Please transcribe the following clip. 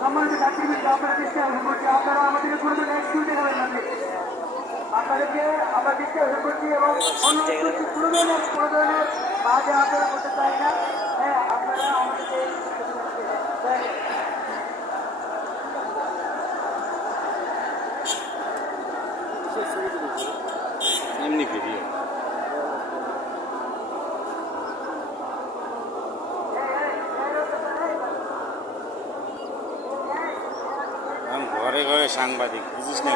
সম্মানিত ছাত্রীবৃন্দ, আপনারা দৃষ্টি আকর্ষণ করছি, আপনারা আমাদেরকে কোনো এক্সকিউজ দেখাবেন না। আপনাদেরকে আমরা দৃষ্টি আকর্ষণ করছি এবং অনুরোধ করছি কোনো ধরনের বাজে আপনারা করতে চাই না। হ্যাঁ, আপনারা আমাদেরকে এমনি ভিডিও ঘরে ঘরে সাংবাদিক বুঝিস না।